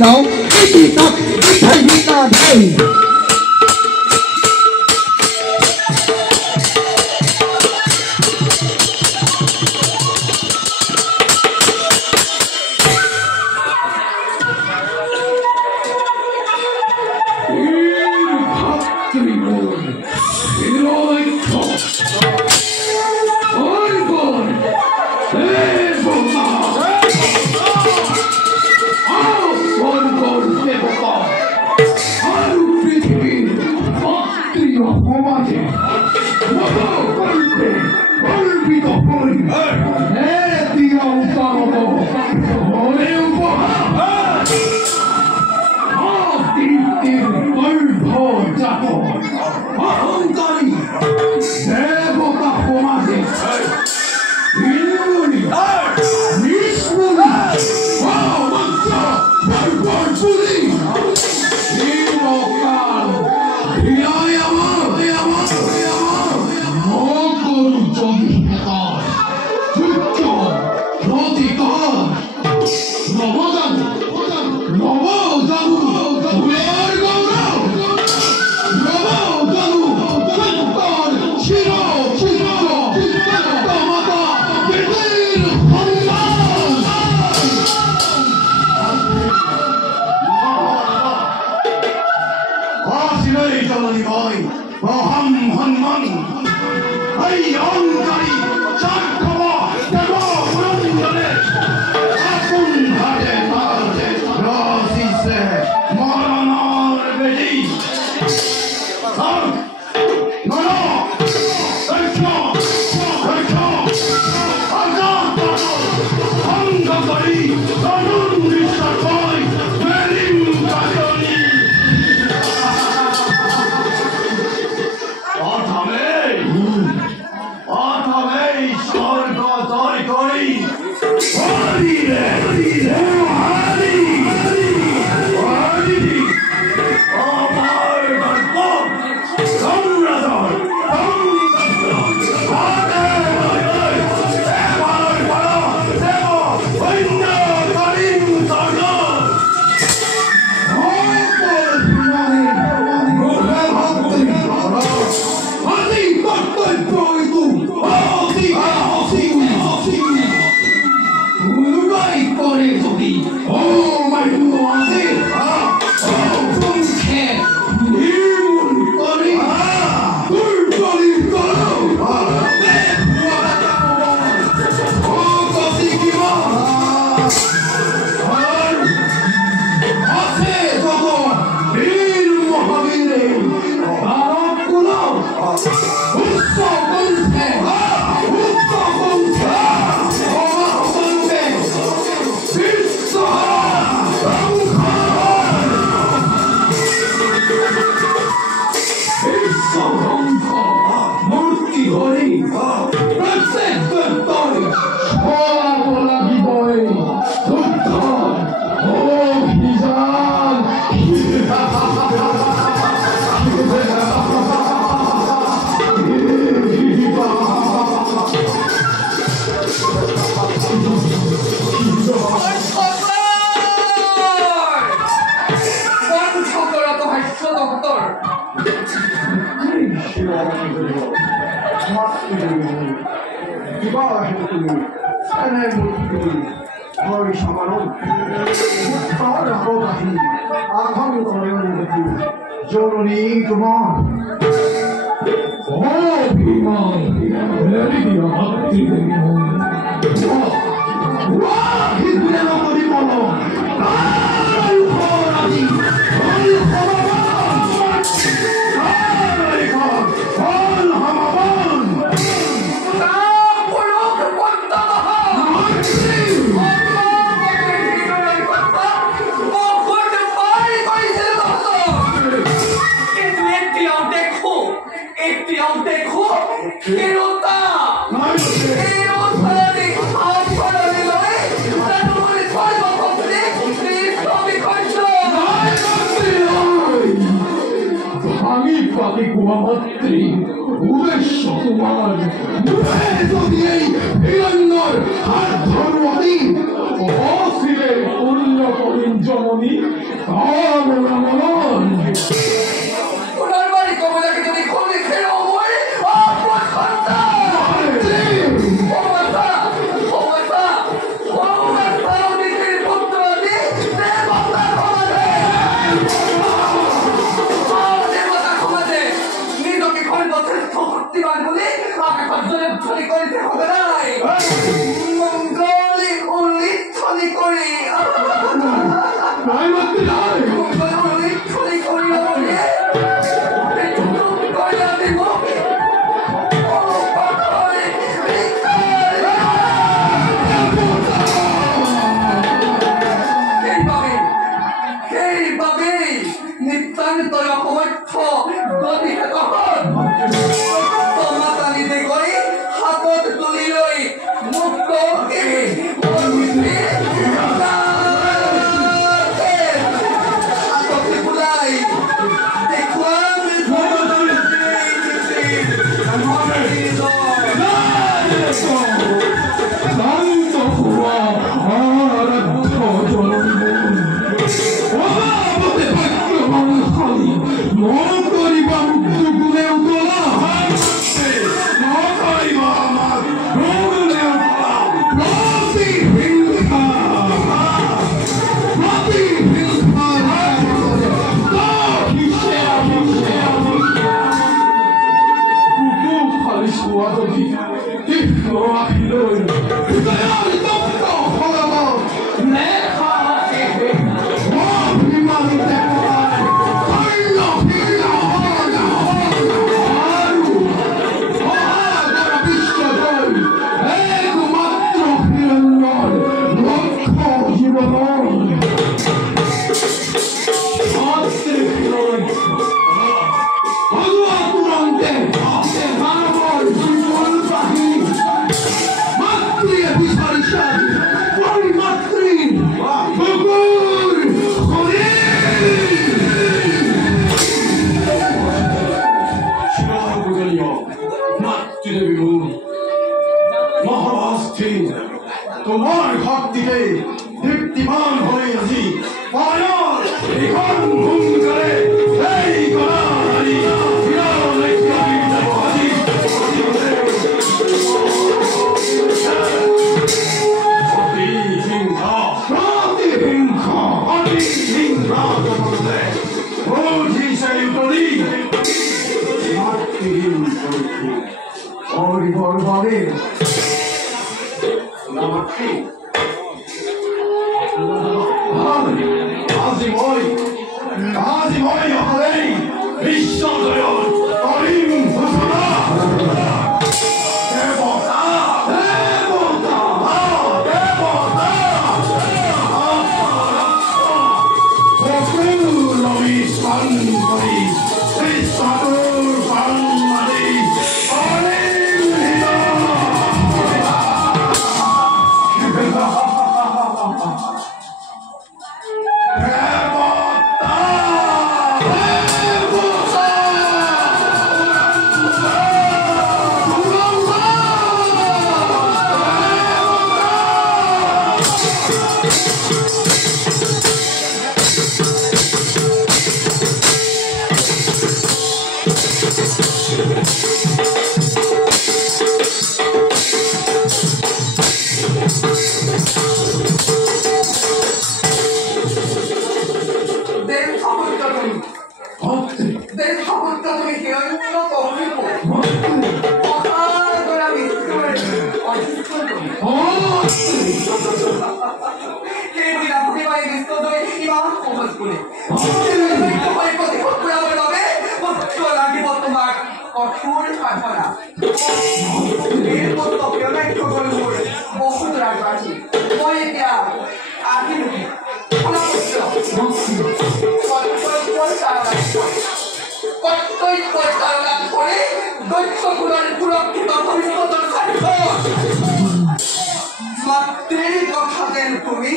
Nó cái gì nó cái thầy gì nó thầy Wah, itu yang mau dimulai. Hirota! Hirota ni Alpara ni Lori! Nanuri Taiwa Kopni! Nisomi Koicho! ভাঙি পাতি কুয়া মাত্রী উদ্দেশ্য তোমার দিয়েই হিরণ্যর আর ধর্মী অশিরে পুণ্য করিম জননী কামরামন পুনর্বারি কমলাকে যদি খুলি খেয়ে ওই অপর খন্তা! ওমাতা! ওমাতা! ওমাতা উনিকের পুত্র আদি দেবতা ক্ষমাতে! দেবতা ক্ষমাতে! নিজকে করে যথেষ্ট শক্তিবান বলে আমাকে সজ্জনের ছড়ি করিতে হবে নাই! মঙ্গলি উল্লিচ্ছনি করি! তাই মাত্র নয় মঙ্গল উল্লিচ্ছনি করি আমাকে! চুপ করিয়া দিব! ও পাথরে সেইভাবে নিতান্ত অপমর্থ গতিকে তখন তমাতালিতে গৈ হাতত তুলি লৈ মুক্ত হাতত বুলাই দেখুৱাম শান্ত হওয়া আরাধ্য জনমন অবাবতে ভাগ্যবান খালি মন করিবা মুক্তগুণে উতলা মন করিবা আমার ভ্রমণে উতলা প্রতিহিংসা কুকুর খালি সুয়াদী তীক্ষ্ণ আহিলৈ হৃদয়ৰ তপ্ত ফলব লেখা এহে অভিমানিতে পৰাই শৈল শীল আৰু মহাগৰ বিশ্বজয় একমাত্ৰ হিৰণ্যৰ লক্ষ্য জীৱনৰ ভগৱা তুৰন্তে মানৱৰ জীৱন পাহি মাতৃয়ে বিচাৰিছা পৰিমাতৃ কুকুৰ হৰি শিৱপূজনীয় মাতৃদেৱী মোৰ মহাভাস্থী তোমাৰ শক্তিতে দীপ্তিমান হৈ আজি পায়ৰ ইখন ভূমিকাৰে এই কলা হাৰি আজি মই অকলেই বিশ্বজয়ৰ অৰিম ঘোষণা দেৱতা দেৱতা দেৱতা সকলোলৈ স্থান কৰি বিশ্বটোৰ প্ৰাণমালি অৰিম কঠোৰ সাধনা এৰ মতো প্ৰেৰণায় সকল কৰে বহুত ৰাজবাসী মই এতিয়া আহিলো কৰ্তব্য কৰে দৈত্য গুণেৰ সুৰক্ষিত ভবিষ্যতৰ স্বাৰ্থত মাতৃৰ কথা যেন তুমি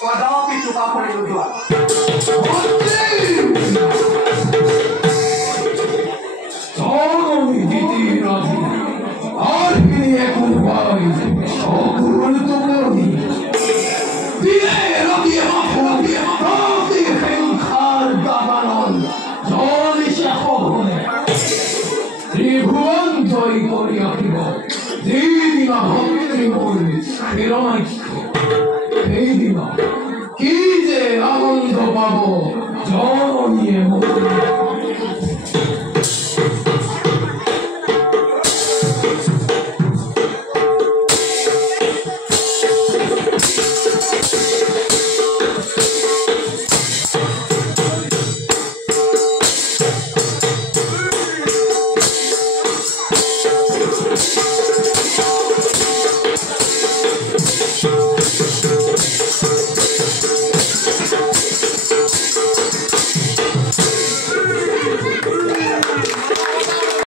কদাপি চুপা কৰি নোযোৱা। জননী দিদির রাধি আর কি এখন পাই সকল তো করি দিনে রাধি রাধি সংখ্যার দাবানন জননী শেষ হলে ত্রিভুবন জয় করি আঁকিব যেদিনা ভক্তি মূল প্রেরণাখ্য সেইদিনা কি যে আনন্দ পাব জননীয়ে মনে